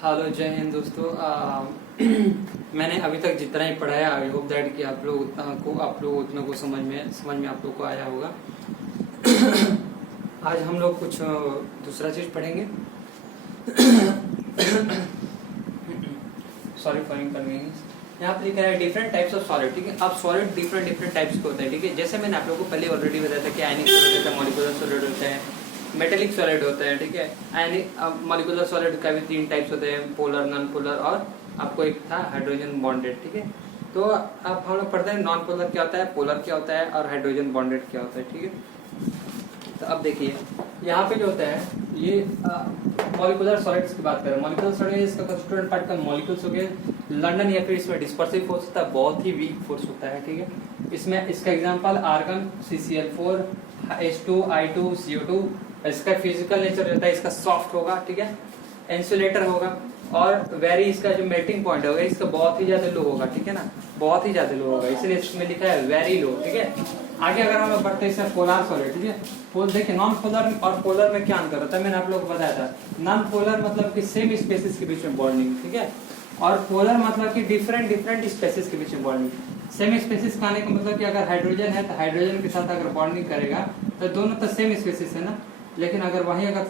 Hello, जय हिंद दोस्तों। मैंने अभी तक जितना ही पढ़ाया, आई होप दैट कि आप लोग उतना को समझ में आप लोग को आया होगा। आज हम लोग कुछ दूसरा चीज पढ़ेंगे। Sorry for inconvenience. यहाँ पे लिखा है डिफरेंट टाइप्स ऑफ सॉलिड। ठीक है, अब सॉलिड डिफरेंट टाइप्स के होते हैं। ठीक है, जैसे मैंने आप लोगों को पहले ऑलरेडी बताया था कि आयनिक सॉलिड होता है, मॉलिक्यूलर सॉलिड होता है, मेटेलिक सॉलिड होता है। ठीक है, आयनिक मॉलिक्यूलर सॉलिड का भी 3 टाइप्स होते हैं, पोलर, नॉन पोलर और आपको एक था हाइड्रोजन बॉन्डेड। ठीक है, तो अब हम लोग पढ़ते हैं नॉन पोलर क्या होता है, पोलर क्या होता है और हाइड्रोजन बॉन्डेड क्या होता है। ठीक है, तो अब देखिए यहाँ पे जो होता है ये मॉलिक्यूलर सॉलिड्स की बात करें। मॉलिक्यूलर सॉलिड इसका कंस्टिट्यूएंट पार्ट का मॉलिक्यूल्स हो गए लंदन, या फिर इसमें डिस्पर्सिव फोर्स होता है, बहुत ही वीक फोर्स होता है। ठीक है, इसमें इसका example argon, CCl4, H2, I2, CO2। इसका फिजिकल नेचर रहता है, इसका सॉफ्ट होगा। ठीक है, इंसुलेटर होगा और वेरी इसका जो मेल्टिंग पॉइंट होगा इसका बहुत ही ज्यादा लो होगा। ठीक है ना, बहुत ही ज्यादा लो होगा, इसलिए इसमें लिखा है वेरी लो। ठीक है, आगे अगर हम बढ़ते हैं इसमें पोलर सॉलिड। ठीक है, देखिए नॉन पोलर और पोलर में क्या अंतर होता है, मैंने आप लोगों को बताया था। नॉन पोलर मतलब कि सेम स्पेसिस के बीच में बॉन्डिंग। ठीक है, और पोलर मतलब कि डिफरेंट स्पेसिस के बीच में बॉन्डिंग। सेम स्पेसिस का आने का मतलब कि अगर हाइड्रोजन है तो हाइड्रोजन के साथ अगर बॉन्डिंग करेगा तो दोनों तो सेम स्पेसिस है ना। लेकिन अगर वहीं अगर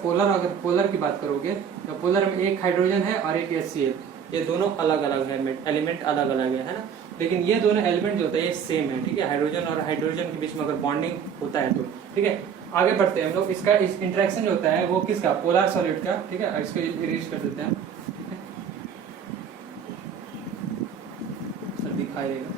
पोलर की बात करोगे तो पोलर में एक हाइड्रोजन है और एक HCl, ये दोनों अलग अलग है, एलिमेंट अलग अलग है ना। लेकिन ये दोनों एलिमेंट जो होता है ये सेम है। ठीक है, हाइड्रोजन और हाइड्रोजन के बीच में अगर बॉन्डिंग होता है तो। ठीक है, आगे बढ़ते हैं हम लोग। इसका इस इंटरेक्शन जो होता है वो किसका, पोलर सॉलिड का। ठीक है, इसको इरेज कर देते हैं। ठीक है, सर दिखाई देगा।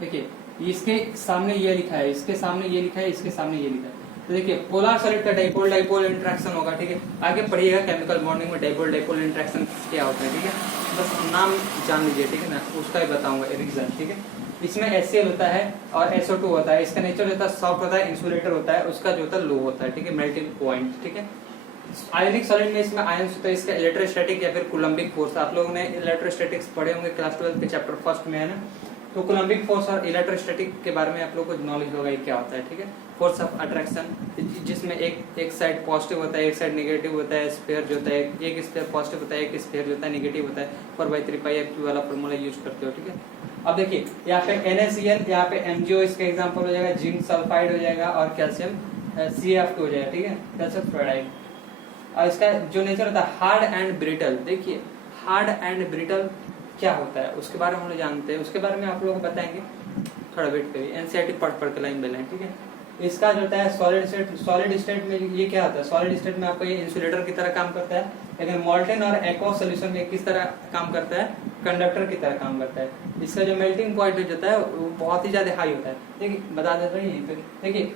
देखिए इसके सामने ये लिखा है, इसके सामने ये लिखा है, इसके सामने ये लिखा है। तो देखिए पोलर सॉलिड का डाइपोल डाइपोल इंटरेक्शन होगा। ठीक है, आगे पढ़िएगा केमिकल बॉन्डिंग में डाइपोल डाइपोल इंटरेक्शन क्या होता है। ठीक है, बस नाम जान लीजिए। ठीक है ना, उसका ही बताऊंगा रीजन। ठीक है, इसमें HCl होता है और SO2 होता है। इसका नेचर होता है सॉफ्ट होता है, इंसुलेटर होता है, उसका जो होता है लो होता है। ठीक है, मेल्टिंग पॉइंट। ठीक है, आयनिक सॉलिड में इसमें आयंस होता है, इसका इलेक्ट्रोस्टैटिक या फिर कूलम्बिक फोर्स। आप लोगों ने इलेक्ट्रोस्टैटिक्स पढ़े होंगे क्लास 12 के चैप्टर फर्स्ट में, है ना। तो कूलम्बिक फोर्स और इलेक्ट्रोस्टैटिक के बारे में आप लोगों को नॉलेज होगा ये क्या होता है। ठीक है, फोर्स ऑफ अट्रैक्शन, जिसमें एक साइड पॉजिटिव होता है, एक साइड नेगेटिव होता है। स्फीयर जो होता है, एक स्फीयर पॉजिटिव होता है, एक स्फीयर जो होता है नेगेटिव होता है। 4/3πr वाला फॉर्मूला यूज करते हो। ठीक है, अब देखिए यहाँ पे NaCl, यहाँ पे MgO इसका एग्जाम्पल हो जाएगा, जिंक सल्फाइड हो जाएगा और कैल्शियम CF2 हो जाएगा। ठीक है, कैल्शियम फ्लोराइड। और इसका जो नेचर होता है हार्ड एंड ब्रिटल। देखिए हार्ड एंड ब्रिटल क्या होता है उसके बारे में हम लोग जानते हैं, उसके बारे में आप लोगों को बताएंगे, थोड़ा वेट करिए। NCERT पढ़ के लाइन बाय लाइन। ठीक है, इसका जो होता है सॉलिड स्टेट में ये क्या होता है, सॉलिड स्टेट में आपको ये इंसुलेटर की तरह काम करता है। लेकिन मोल्टेन और एक्वस सॉल्यूशन में किस तरह काम करता है, कंडक्टर की तरह काम करता है। इसका जो मेल्टिंग पॉइंट जो होता है वो बहुत ही ज्यादा हाई होता है। देखिए बता देते हैं, देखिए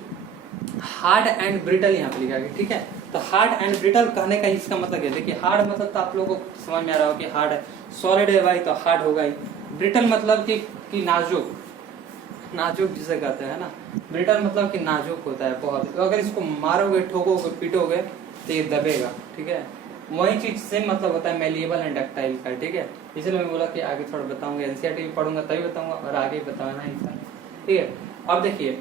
हार्ड एंड ब्रिटल यहाँ पे लिखा गया। ठीक है, तो हार्ड एंड ब्रिटल कहने का इसका मतलब है, देखिए हार्ड मतलब तो आप लोगों को समझ में आ रहा हो कि हार्ड है, सॉलिड है भाई तो हार्ड होगा ही। ब्रिटल मतलब कि नाजुक जिसे कहते हैं ना। ब्रिटल मतलब कि नाजुक होता है बहुत, तो अगर इसको मारोगे, ठोकोगे, पीटोगे तो ये दबेगा। ठीक है, वही चीज सेम मतलब होता है मेलिएबल एंड डक्टाइल का। ठीक है, इसलिए मैं बोला कि आगे थोड़ा बताऊंगा, NCERT पढ़ूंगा तभी बताऊंगा और आगे बताना ही था। ठीक है, अब देखिए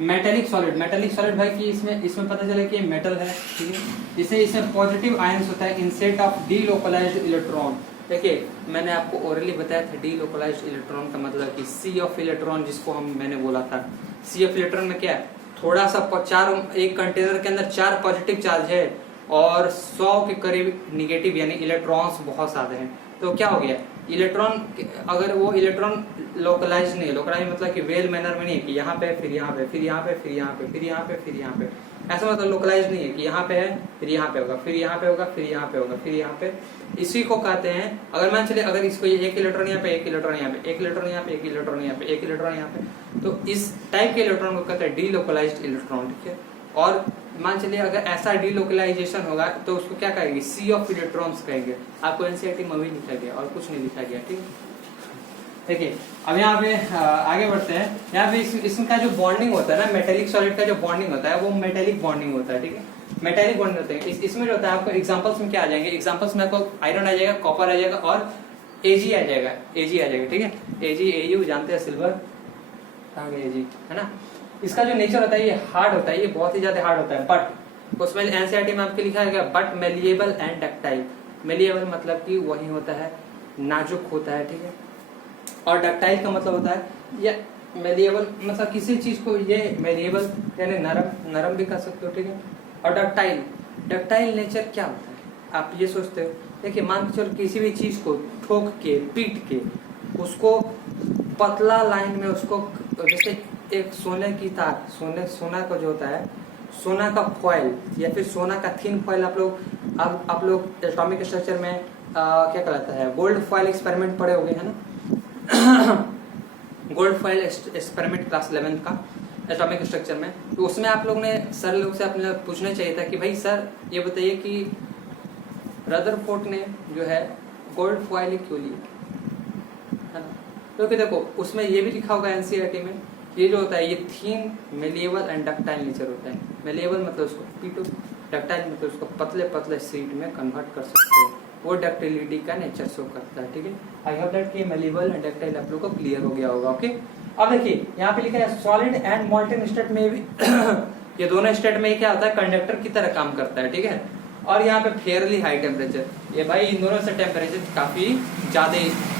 मेटेलिक सॉलिड भाई कि इसमें पता चला कि ये मेटल है। ठीक है, इसमें पॉजिटिव आयंस होता है इनसेट ऑफ डीलोकलाइज्ड इलेक्ट्रॉन। देखिए मैंने आपको ओरली बताया था डीलोकलाइज्ड इलेक्ट्रॉन का मतलब कि C ऑफ इलेक्ट्रॉन, जिसको मैंने बोला था C ऑफ इलेक्ट्रॉन में क्या है, थोड़ा सा एक कंटेनर के अंदर 4 पॉजिटिव चार्ज है और 100 के करीब निगेटिव, यानी इलेक्ट्रॉन्स बहुत ज्यादा हैं। तो क्या हो गया, इलेक्ट्रॉन अगर वो इलेक्ट्रॉन लोकलाइज नहीं, लोकलाइज मतलब कि वेल मैनर में नहीं है कि यहाँ पे फिर यहाँ पे फिर यहाँ पे फिर यहाँ पे फिर यहाँ पे फिर यहाँ पे, ऐसा मतलब लोकलाइज नहीं है कि यहाँ पे है फिर यहाँ पे होगा फिर यहाँ पे होगा फिर यहाँ पे होगा फिर यहाँ पे। इसी को कहते हैं, अगर मान चले अगर इसको एक इलेक्ट्रॉन यहाँ पे, एक इलेक्ट्रॉन यहाँ पे, एक इलेक्ट्रॉन यहाँ पे, एक इलेक्ट्रॉन यहाँ पे, एक इलेक्ट्रॉन यहाँ पे, तो इस टाइप के इलेक्ट्रॉन को कहते हैं डीलोकलाइज्ड इलेक्ट्रॉन। ठीक है, और मान चलिए अगर ऐसा डीलोकलाइजेशन होगा तो उसको क्या कहेंगे, C ऑफ इलेक्ट्रॉन्स कहेंगे। आपको NCERT में भी लिखा गया और कुछ नहीं लिखा गया। ठीक है, देखिए अब यहाँ पे आगे बढ़ते हैं। यहाँ पे इसका जो बॉन्डिंग होता है ना, मेटेलिक सॉलिड का जो बॉन्डिंग होता है वो मेटेलिक बॉन्डिंग होता है। ठीक है, मेटेलिक बॉन्डिंग होते हैं। इसमें जो होता है आपको एग्जांपल्स में क्या आ जाएंगे, एग्जांपल्स में आपको आयरन आ जाएगा, कॉपर आ जाएगा और Ag आ जाएगा। ठीक है, Ag जानते हैं, सिल्वर कहाँ गया Ag, है ना। इसका जो नेचर होता है ये हार्ड होता है, ये बहुत ही ज्यादा हार्ड होता है, बट उसमें एनसीईआरटी में आपके लिखा है but malleable and ductile. Malleable मतलब कि वही होता है नाजुक होता है, ठीक है, और डक्टाइल का मतलब होता है ये मेलिएबल मतलब किसी चीज को, ये मेलिएबल यानी नरम, नरम भी कह सकते हो, ठीक है। और डक्टाइल, डक्टाइल नेचर क्या होता है आप ये सोचते हो, देखिए मान के चलो किसी भी चीज को ठोक के पीट के उसको पतला लाइन में उसको, जैसे एक सोने की तार, सोना का जो होता है सोना का फॉयल या फिर सोना का थिन फॉयल, आप लोग एटॉमिक स्ट्रक्चर में क्या कहलाता है गोल्ड फॉयल एक्सपेरिमेंट पढ़े होंगे है ना गोल्ड फॉयल एक्सपेरिमेंट क्लास 11 का एटॉमिक स्ट्रक्चर में, तो उसमें आप लोग ने सर लोग से अपने पूछना चाहिए था कि भाई सर ये बताइए कि रदरफोर्ड ने जो है गोल्ड फॉयल क्यों लिया, है ना। क्योंकि देखो उसमें ये भी लिखा होगा एनसीईआरटी में, ये जो होता है ये थीन मेलिएबल एंड डक्टाइल नेचर होता है। मेलिएबल मतलब उसको पीटो, डक्टाइल मतलब उसको पतले पतले शीट में कन्वर्ट कर सकते हो, वो डक्टिलिटी का नेचर शो करता है, ठीक है। आई होप दैट कि मेलिएबल एंड डक्टाइल आप लोग को क्लियर हो गया होगा, ओके। अब देखिए यहाँ पे लिखा है सॉलिड एंड मॉल्टन स्टेट में भी ये दोनों स्टेट में क्या होता है कंडक्टर की तरह काम करता है, ठीक है। और यहाँ पे फेयरली हाई टेम्परेचर, ये भाई इन दोनों से टेम्परेचर काफी ज्यादा,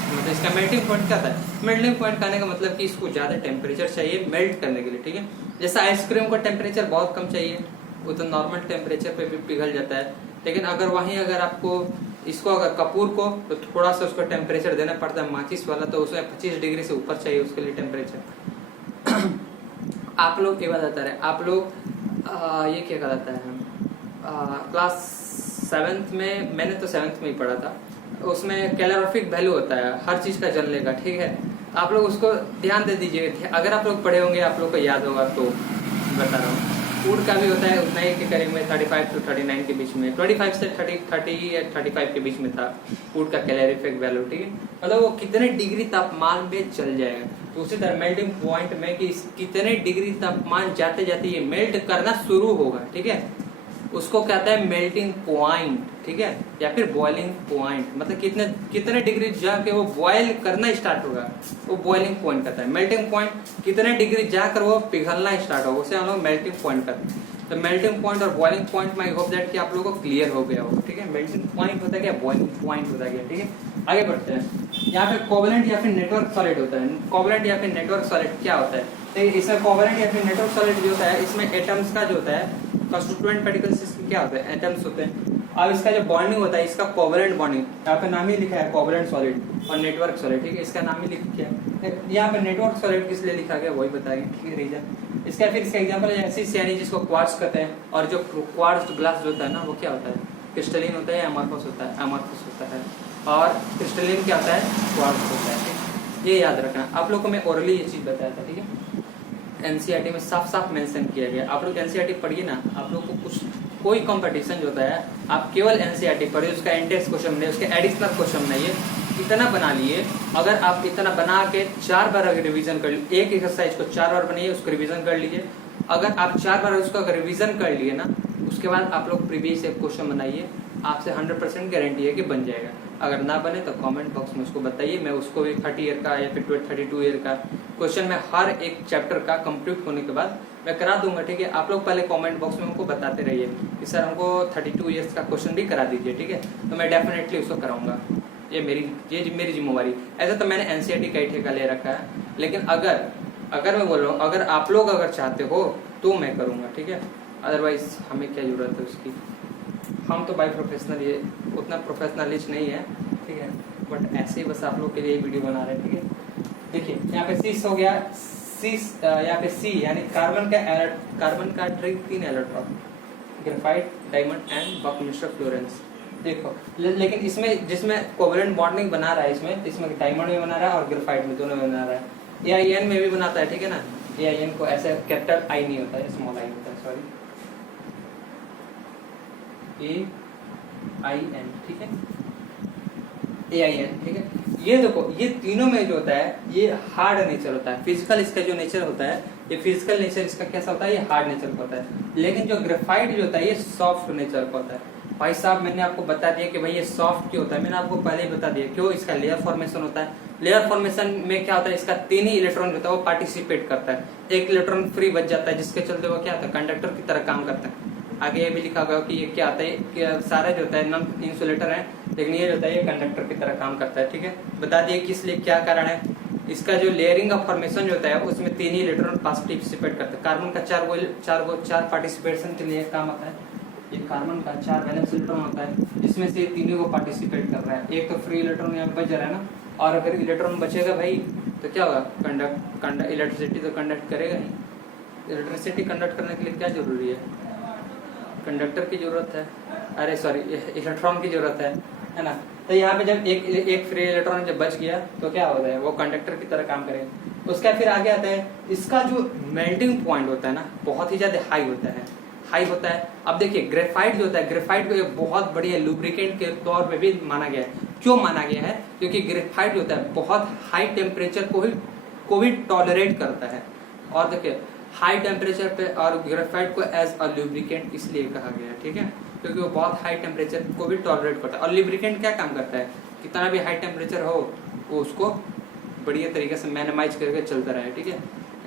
मतलब इसका मेल्टिंग पॉइंट क्या था, मेल्टिंग पॉइंट कहने का मतलब कि इसको ज्यादा टेम्परेचर चाहिए मेल्ट करने के लिए, ठीक है। जैसे आइसक्रीम को टेम्परेचर बहुत कम चाहिए, वो तो नॉर्मल टेम्परेचर पे भी पिघल जाता है, लेकिन अगर आपको इसको अगर कपूर को तो थोड़ा सा उसको टेम्परेचर देना पड़ता है माचिस वाला, तो उसमें 25 डिग्री से ऊपर चाहिए उसके लिए टेम्परेचर। आप लोग ये बताता रहे, आप लोग ये क्या कहलाता है क्लास 7th में, मैंने तो 7th में ही पढ़ा था, उसमें कैलोरीफिक वैल्यू होता है हर चीज का जलने का, ठीक है। आप लोग उसको ध्यान दे दीजिएगा, अगर आप लोग पढ़े होंगे आप लोग को याद होगा, तो बता रहा हूँ। फूड का भी होता है उतना ही के करीब में 35 to 39 के बीच में, 25 से 30 या 35 के बीच में था फूड का कैलोरीफिक वैल्यू, ठीक है। मतलब वो कितने डिग्री तापमान में चल जाएगा। तो उसी तरह मेल्टिंग पॉइंट में कि कितने डिग्री तापमान जाते जाते ये मेल्ट करना शुरू होगा, ठीक है, उसको कहता है मेल्टिंग पॉइंट, ठीक है, या फिर बॉइलिंग पॉइंट। मतलब कितने डिग्री जाके वो बॉयल करना स्टार्ट होगा, वो बॉइलिंग पॉइंट कहता है। मेल्टिंग पॉइंट कितने डिग्री जाकर वो पिघलना स्टार्ट होगा, उसे हम लोग मेल्टिंग पॉइंट कहते हैं। तो मेल्टिंग पॉइंट और बॉइलिंग पॉइंट में आई होप दैट कि आप लोगों को क्लियर हो गया होगा, ठीक है। मेल्टिंग पॉइंट होता है क्या, बॉइलिंग पॉइंट होता है, ठीक है। आगे बढ़ते हैं, यहाँ पे कोवलेंट या फिर नेटवर्क सॉलिड होता है। कोवलेंट या फिर नेटवर्क सॉलिड क्या होता है, तो इसमें कोवलेंट या फिर नेटवर्क सॉलिड जो होता है इसमें एटम्स का जो होता है कंस्टिट्यूएंट पार्टिकल सिस्टम क्या होता है, एटम्स होते हैं। अब इसका जो बॉन्डिंग होता है इसका कोवलेंट बॉन्डिंग, यहाँ पे नाम ही लिखा है कोवलेंट सॉलिड और नेटवर्क सॉलिड, ठीक है, इसका नाम ही लिखा है। यहाँ पे नेटवर्क सॉलिड किस लिए लिखा गया वही बताएंगे, ठीक है, रीजन इसका। फिर इसका एग्जांपल है एसिड यानी जिसको क्वार्ट्ज कहते हैं, और जो क्वार्ट्ज ग्लास जो होता है ना वो क्या होता है, क्रिस्टलिन होता है या अमॉर्फस होता है, अमॉर्फस होता है, और क्रिस्टलिन क्या होता है, क्वार्ट्ज होता है, ये याद रखना। आप लोग को मैं ओरली ये चीज बताया था, ठीक है, एनसीईआरटी में साफ साफ मेंशन किया गया। आप लोग एनसीईआरटी पढ़िए ना, आप लोग को कुछ कोई कंपटीशन जो होता है आप केवल एनसीईआरटी पढ़िए, उसका इंडेक्स क्वेश्चन नहीं, उसके एडिशनल क्वेश्चन नहीं है, इतना बना लिए। अगर आप इतना बना के 4 बार अगर रिवीजन कर लीजिए, एक एक्सरसाइज को 4 बार बनाइए, उसको रिवीजन कर लीजिए। अगर आप 4 बार उसको अगर रिवीजन कर लिए ना, उसके बाद आप लोग प्रीवियस एक क्वेश्चन बनाइए, आपसे 100% गारंटी है कि बन जाएगा। अगर ना बने तो कमेंट बॉक्स में उसको बताइए, मैं उसको भी 30 ईयर का या फिर 32 ईयर का क्वेश्चन में हर एक चैप्टर का कंप्लीट होने के बाद मैं करा दूंगा, ठीक है। आप लोग पहले कमेंट बॉक्स में हमको बताते रहिए कि सर हमको 32 ईयर्स का क्वेश्चन भी करा दीजिए, ठीक है, तो मैं डेफिनेटली उसको कराऊंगा। ये मेरी जिम्मेवारी। ऐसा तो मैंने एनसीईआरटी का ही ठेका ले रखा है, लेकिन अगर मैं बोल रहा हूँ अगर आप लोग अगर चाहते हो तो मैं करूँगा, ठीक है, अदरवाइज हमें क्या जरूरत है उसकी। हम तो बाय प्रोफेशनल ये उतना प्रोफेशनलिस्ट नहीं है, ठीक है, बट ऐसे ही बस आप लोग के लिए वीडियो बना रहे हैं, ठीक है। देखिए यहाँ पे सीस हो गया, सीस यहाँ पे सी यानी कार्बन का 3 electron, graphite, diamond and buckminsterfullerene. देखो लेकिन इसमें जिसमें कोवलेंट बॉन्डिंग बना रहा है इसमें डायमंड में बना रहा है और ग्रेफाइट में, दोनों में बना रहा है। AIN में भी बनाता है, ठीक है ना। AIN को ऐसे कैपिटल आई नहीं होता है, स्मॉल आई होता है, सॉरी, AIN, ठीक है, AIN, ठीक है। ये देखो ये तीनों में जो होता है ये हार्ड नेचर होता है, फिजिकल इसका जो नेचर होता है, ये फिजिकल नेचर इसका कैसा होता है, ये हार्ड नेचर का होता है। लेकिन जो ग्रेफाइट जो होता है ये सॉफ्ट नेचर का होता है। भाई साहब मैंने आपको बता दिया कि भाई ये सॉफ्ट क्यों होता है, मैंने आपको पहले ही बता दिया क्यों, इसका लेयर फॉर्मेशन होता है। लेयर फॉर्मेशन में क्या होता है, इसका 3 ही इलेक्ट्रॉन होता है वो पार्टिसिपेट करता है, एक इलेक्ट्रॉन फ्री बच जाता है, जिसके चलते वो क्या होता है कंडक्टर की तरह काम करता है। आगे ये भी लिखा होगा कि ये क्या आता है, क्या सारा जो होता है नॉन इंसुलेटर है, लेकिन ये जो होता है ये कंडक्टर की तरह काम करता है। ठीक है, बता दिए कि इसलिए क्या कारण है। इसका जो लेयरिंग ऑफ फॉर्मेशन जो होता है उसमें 3 ही इलेक्ट्रॉन पार्टिसिपेट करते हैं। कार्बन का 4 पार्टिसिपेशन के लिए काम आता है। ये कार्बन का 4 वैलेंस इलेक्ट्रॉन होता है, जिसमें से तीनों को पार्टिसिपेट कर रहा है। एक तो फ्री इलेक्ट्रॉन यहाँ बच रहा है ना, और अगर इलेक्ट्रॉन बचेगा भाई तो क्या होगा, इलेक्ट्रिसिटी तो कंडक्ट करेगा ही। इलेक्ट्रिसिटी कंडक्ट करने के लिए क्या जरूरी है, कंडक्टर की जरूरत है, अरे सॉरी इलेक्ट्रॉन की जरूरत है ना। तो यहाँ पे जब एक फ्री इलेक्ट्रॉन जब बच गया तो क्या होता है, वो कंडक्टर की तरह काम करेगा। उसका फिर आगे आता है, इसका जो मेल्टिंग पॉइंट होता है ना बहुत ही ज्यादा हाई होता है। अब देखिए ग्रेफाइट जो होता है, ग्रेफाइट को एक बहुत बढ़िया लुब्रिकेंट के तौर पे भी माना गया है। क्यों माना गया है, क्योंकि ग्रेफाइट जो होता है बहुत हाई टेम्परेचर को भी टॉलरेट करता है। और देखिए हाई टेम्परेचर पे और ग्रेफाइट को एज अ लुब्रिकेंट इसलिए कहा गया है। ठीक है, क्योंकि वो बहुत हाई टेम्परेचर को भी टॉलरेट करता है। और लुब्रिकेंट क्या काम करता है, कितना भी हाई टेम्परेचर हो वो उसको बढ़िया तरीके से मैनिमाइज करके चलता रहे। ठीक है,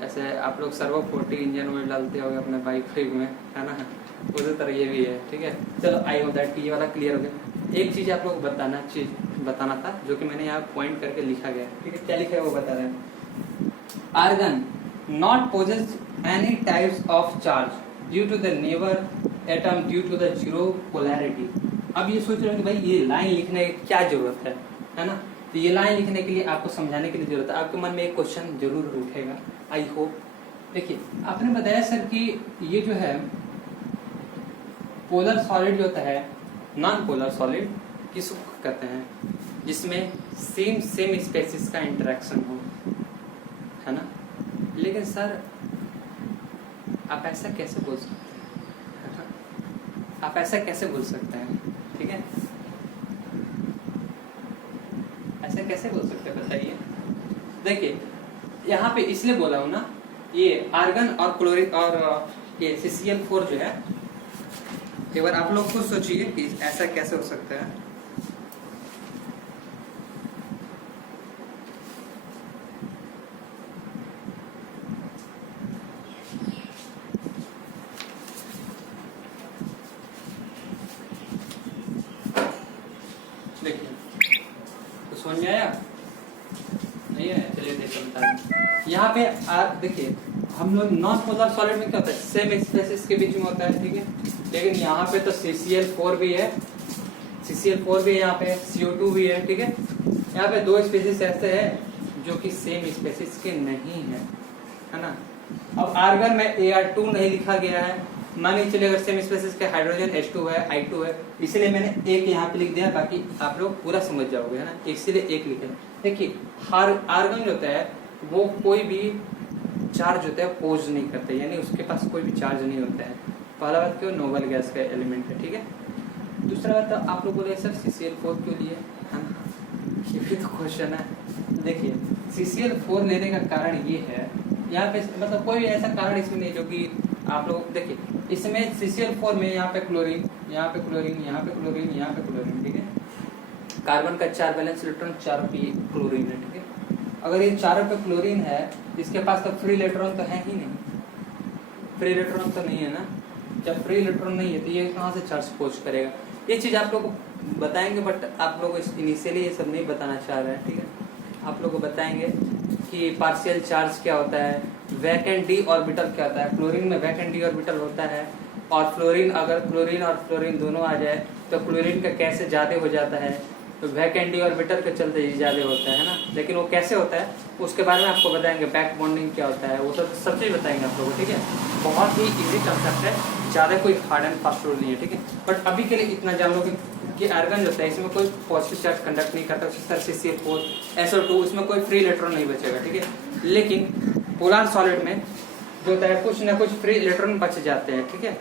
ऐसे आप लोग सर्वो 40 इंजन में डालते हो अपने बाइक में, है ना, उसी तरह ये भी है। ठीक है, चलो आई होता है, ये वाला क्लियर हो गया। एक चीज आप लोग बताना था जो कि मैंने यहाँ पॉइंट करके लिखा गया। ठीक है, क्या लिखा है वो बता रहे हैं। Argon not possess any types of charge due to the never atom due to the zero polarity. अब ये सोच रहे हो कि भाई ये लाइन लिखने की क्या जरूरत है ना। तो ये लाइन लिखने के लिए आपको समझाने की जरूरत है। आपके मन में एक क्वेश्चन जरूर उठेगा, आई होप। देखिए आपने बताया सर कि ये जो है पोलर सॉलिड जो होता है, नॉन पोलर सॉलिड किसको कहते हैं, जिसमें सेम स्पेसिस का इंटरेक्शन हो, है ना। लेकिन सर आप ऐसा कैसे बोल सकते हैं, आप ऐसा कैसे बोल सकते हैं, ठीक है, ऐसा कैसे बोल सकते हैं बताइए। देखिए यहाँ पे इसलिए बोला हूं ना, ये आर्गन और क्लोरीन और ये CCl4 जो है, एक बार आप लोग खुद सोचिए कि ऐसा कैसे हो सकता है। देखिए तो समझ में आया नहीं है, चलिए देखते हैं। यहाँ पे देखिए हम लोग नॉन पोलर सॉलिड में क्या होता है, सेम स्पेसिस के बीच में होता है, ठीक है। लेकिन यहाँ पे तो CCl4 भी है, CCl4 भी है, यहाँ पे CO2 भी है, ठीक है। यहाँ पे दो स्पेसिस ऐसे हैं जो कि सेम स्पेसिस के नहीं है ना। अब आर्गन में Ar2 नहीं लिखा गया है, मान के चलिए अगर सेम स्पेसिस के हाइड्रोजन H2 है, I2 है, इसलिए मैंने एक यहाँ पे लिख दिया, बाकी आप लोग पूरा समझ जाओगे, है ना, इसलिए एक लिखे। देखिए आर्गन जो होता है वो कोई भी चार्ज होता है पोज नहीं करते, यानी उसके पास कोई भी चार्ज नहीं होता है। पहला बात क्यों, नोबल गैस का एलिमेंट है, ठीक है। दूसरा बात तो आप लोग बोले सर CCl4 क्यों लिए, है ना, ये भी तो क्वेश्चन है। देखिए CCl4 लेने का कारण ये है, यहाँ पे मतलब कोई ऐसा कारण इसमें नहीं जो कि आप लोग देखिए, इसमें CCl4 में यहाँ पे क्लोरीन, यहाँ पे क्लोरीन, यहाँ पे क्लोरीन, यहाँ पे क्लोरीन, ठीक है। कार्बन का 4 वैलेंस इलेक्ट्रॉन, 4 पे क्लोरीन है, ठीक है। अगर ये चारों पे क्लोरीन है, इसके पास तो फ्री इलेक्ट्रॉन तो है ही नहीं, फ्री इलेक्ट्रॉन तो नहीं है ना। जब फ्री इलेक्ट्रॉन नहीं है तो ये कहाँ से चार्ज पोज करेगा, ये चीज आप लोग को बताएंगे, बट आप लोग इनिशियली ये सब नहीं बताना चाह रहे हैं, ठीक है। आप लोग को बताएंगे कि पार्शियल चार्ज क्या होता है, वैकेंट डी ऑर्बिटल क्या होता है। क्लोरीन में वैकेंट डी ऑर्बिटल होता है, और फ्लोरीन, अगर क्लोरीन और फ्लोरीन दोनों आ जाए तो क्लोरीन का कैसे ज्यादा हो जाता है, तो वैकेंट डी ऑर्बिटल के चलते ज्यादा होता है ना। लेकिन वो कैसे होता है उसके बारे में आपको बताएंगे, बैक बॉन्डिंग क्या होता है, वो सब चीज बताएंगे आप लोगों को, ठीक है। बहुत ही इजी कंसेप्ट है, ज्यादा कोई हार्ड एंड फास्ट रूल नहीं है, ठीक है। बट अभी के लिए इतना जान लो कि आर्गन जो होता है इसमें कोई पॉजिटिव चार्ज कंडक्ट नहीं करता, सर CCl4 SO2, इसमें कोई फ्री इलेक्ट्रॉन नहीं बचेगा, ठीक है। लेकिन पोलर सॉलिड में जो होता है कुछ ना कुछ फ्री इलेक्ट्रॉन बच जाते हैं, ठीक है।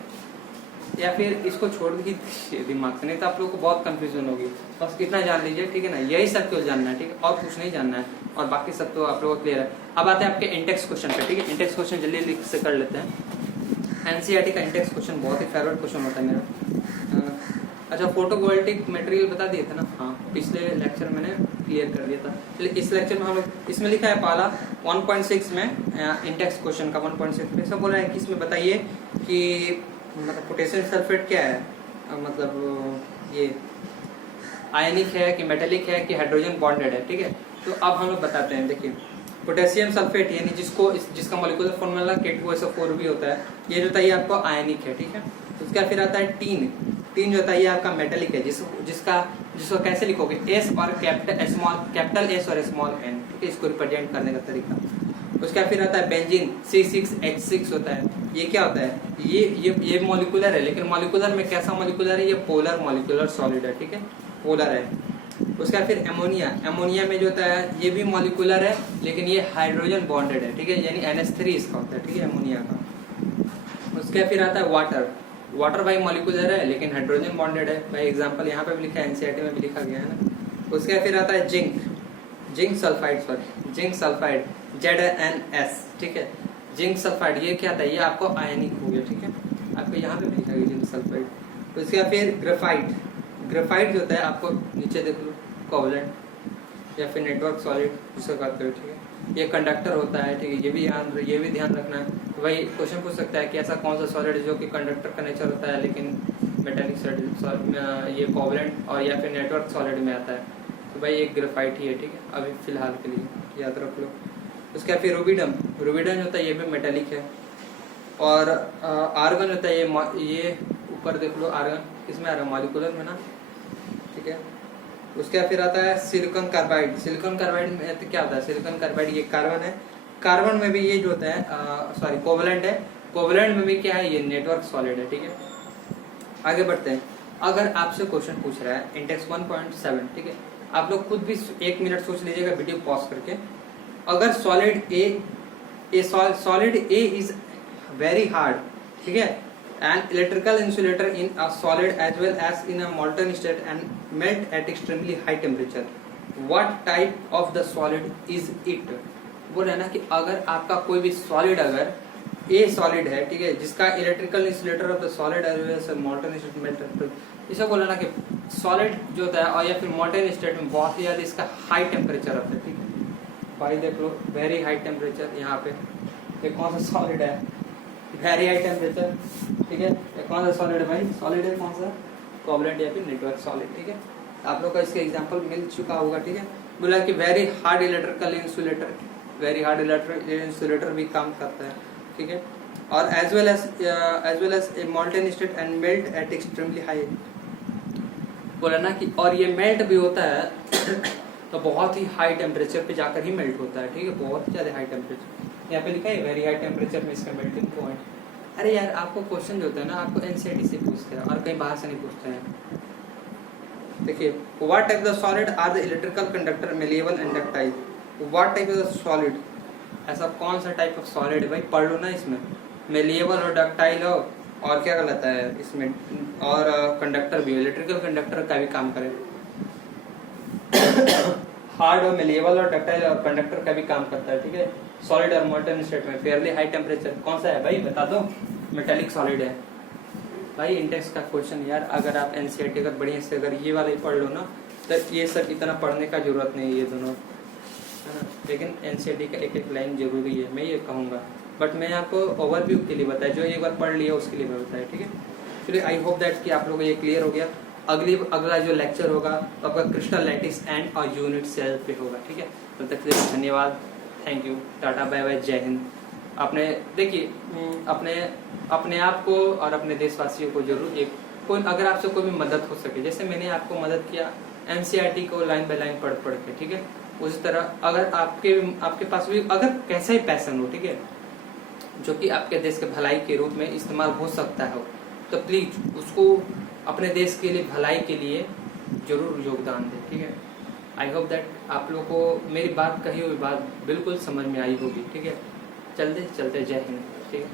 या फिर इसको छोड़ दीजिए दिमाग से, नहीं तो आप लोगों को बहुत कंफ्यूजन होगी। बस इतना जान लीजिए, ठीक है ना, यही सब क्यों जानना है, ठीक है, और कुछ नहीं जानना है, और बाकी सब तो आप लोगों को क्लियर है। अब आते हैं आपके इंडेक्स क्वेश्चन पे, ठीक है। इंडेक्स क्वेश्चन जल्दी से कर लेते हैं। NCERT का इंडेक्स क्वेश्चन बहुत ही फेवरेट क्वेश्चन होता है मेरा। अच्छा, फोटोवोल्टिक मटेरियल बता दिए थे ना, हाँ, पिछले लेक्चर मैंने क्लियर कर दिया था। चलिए इस लेक्चर में हम लोग, इसमें लिखा है पहला 1.6 में इंडेक्स क्वेश्चन का 1.6 में सब बोल रहे हैं कि इसमें बताइए कि मतलब पोटेशियम सल्फेट क्या है, मतलब ये आयनिक है कि मेटेलिक है कि हाइड्रोजन बॉन्डेड है, ठीक है। तो अब हम लोग बताते हैं, देखिए पोटेशियम सल्फेट यानी जिसका मॉलिक्यूलर फॉर्मूला K2SO4 भी होता है, ये जो था ये आपको आयनिक है, ठीक है। उसका फिर आता है टीन जो था ये आपका मेटेलिक है, जिसको कैसे लिखोगे, एस और कैपिटल एस और स्मॉल एन, ठीक है, इसको रिप्रेजेंट करने का तरीका। उसका फिर आता है बेंजीन C6H6 होता है, ये क्या होता है, ये मॉलिक्यूलर है, लेकिन मॉलिक्यूलर में कैसा मॉलिक्यूलर है, ये पोलर मॉलिक्यूलर सॉलिड है, ठीक है, पोलर है। उसका फिर एमोनिया में जो होता है ये भी मॉलिक्यूलर है, लेकिन ये हाइड्रोजन बॉन्डेड है, ठीक है, यानी NH3 इसका होता है, ठीक है, एमोनिया का। उसका फिर आता है वाटर भाई मॉलिक्यूलर है लेकिन हाइड्रोजन बॉन्डेड है, भाई एग्जांपल यहाँ पे भी लिखा है, NCERT में भी लिखा गया है ना। उसका फिर आता है जिंक सल्फाइड ZnS, ठीक है, जिंक सल्फाइड ये क्या था, ये आपको आयनिक हो गया, ठीक है, आपको यहाँ पे भी लिखा गया जिंक सल्फाइड। उसका फिर ग्रेफाइट जो होता है, आपको नीचे देख लो, कोवलेंट या फिर नेटवर्क सॉलिड जिसको कहते हो, ठीक है, ये कंडक्टर होता है, ठीक है, ये भी ध्यान रखना है। वही क्वेश्चन पूछ सकता है कि ऐसा कौन सा सॉलिड है जो कि कंडक्टर का नेचर होता है लेकिन मेटालिक सॉलिड, ये कोवलेंट और या फिर नेटवर्क सॉलिड में आता है, तो भाई एक ग्रेफाइट ही है, ठीक है, अभी फिलहाल के लिए याद रख लो। उसका फिर रूबिडम जो होता है ये भी मेटालिक है। और आर्गन होता है, ये ऊपर देख लो, आर्गन किसमें आ रहा है, मॉलिक्यूलर में ना, ठीक है। उसके फिर आता है सिलिकॉन कार्बाइड में तो क्या होता है, सिलिकॉन कार्बाइड ये कार्बन है, कार्बन में भी ये जो होता है कोवलेंट है, कोवलेंट में भी क्या है, ये नेटवर्क सॉलिड है, ठीक है। आगे बढ़ते हैं, अगर आपसे क्वेश्चन पूछ रहा है इंडेक्स 1.7, ठीक है, आप लोग खुद भी 1 मिनट सोच लीजिएगा वीडियो पॉज करके। अगर solid A is very hard, ठीक है, an electrical insulator in a solid as well as in a molten state and melt at extremely high temperature, what type of the solid is it? बोल रहे ना कि अगर आपका कोई भी सॉलिड, अगर ए सॉलिड है, ठीक है, जिसका electrical insulator of the solid as well as molten state melt, इसे बोला ना कि सॉलिड जो होता है और या फिर मॉल्टन स्टेट में बहुत ही ज्यादा इसका हाई टेम्परेचर होता है, ठीक है, भाई देख लो वेरी हाई टेम्परेचर, यहाँ पे ये कौन सा सॉलिड है, वेरी हाई टेम्परेचर, ठीक है, कौन सा सॉलिड है भाई, सॉलिड है कौन सा, कोवलेंट या फिर नेटवर्क सॉलिड, ठीक है, आप लोग का इसका एग्जांपल मिल चुका होगा, ठीक है। बोला कि वेरी हार्ड इलेक्ट्रिकल इंसुलेटर भी काम करता है, ठीक है, और as well as a molten state and melt at extremely high, बोला ना कि और ये मेल्ट भी होता है तो बहुत ही हाई टेम्परेचर पे जाकर ही मेल्ट होता है, ठीक है, बहुत ही ज्यादा हाई टेम्परेचर, यहाँ पे लिखा है वेरी हाई टेम्परेचर में इसका मेल्टिंग पॉइंट। अरे यार आपको क्वेश्चन जो होता है ना, आपको NCERT से पूछते हैं और कहीं बाहर से नहीं पूछते हैं। देखिए, what type the solid are the electrical conductor malleable and ductile, what type of solid, ऐसा कौन सा टाइप ऑफ सॉलिड है भाई, पढ़ लो ना, इसमें मेलिएबल और डक्टाइल हो और क्या कहलाता है इसमें, और कंडक्टर भी, इलेक्ट्रिकल कंडक्टर का भी काम करे, हार्ड और मेलिएबल और डक्टाइल और कंडक्टर का भी काम करता है, ठीक है, सॉलिड और मोल्टन स्टेट में फेयरली हाई टेम्परेचर कौन सा है भाई बता दो, मेटालिक सॉलिड है भाई। इंडेक्स का क्वेश्चन यार, अगर आप NCERT अगर बढ़िया से अगर ये वाला ही पढ़ लो ना, तो ये सब इतना पढ़ने का जरूरत नहीं है, ये दोनों है ना, लेकिन NCERT का एक एक लाइन जरूरी है, मैं ये कहूँगा, बट मैं आपको ओवरव्यू के लिए बताया, जो एक बार पढ़ लिया उसके लिए मैं बताया, ठीक है। चलिए आई होप दैट कि आप लोगों को ये क्लियर हो गया। अगला जो लेक्चर होगा तो आपका क्रिस्टल लैटिस एंड और यूनिट सेल पे होगा, ठीक है। तब तक के लिए धन्यवाद, thank you, tata bye bye, जय हिंद। अपने देखिए अपने आप को और अपने देशवासियों को जरूर कोई अगर आपसे कोई भी मदद हो सके, जैसे मैंने आपको मदद किया NCERT को लाइन बाय लाइन पढ़ के, ठीक है, उसी तरह अगर आपके पास भी अगर कैसा ही पैशन हो, ठीक है, जो कि आपके देश के भलाई के रूप में इस्तेमाल हो सकता है, तो प्लीज उसको अपने देश के लिए भलाई के लिए जरूर योगदान दें, ठीक है। आई होप दैट आप लोगों को मेरी बात कही हुई बात बिल्कुल समझ में आई होगी, ठीक है। चलते चलते जय हिंद, ठीक है।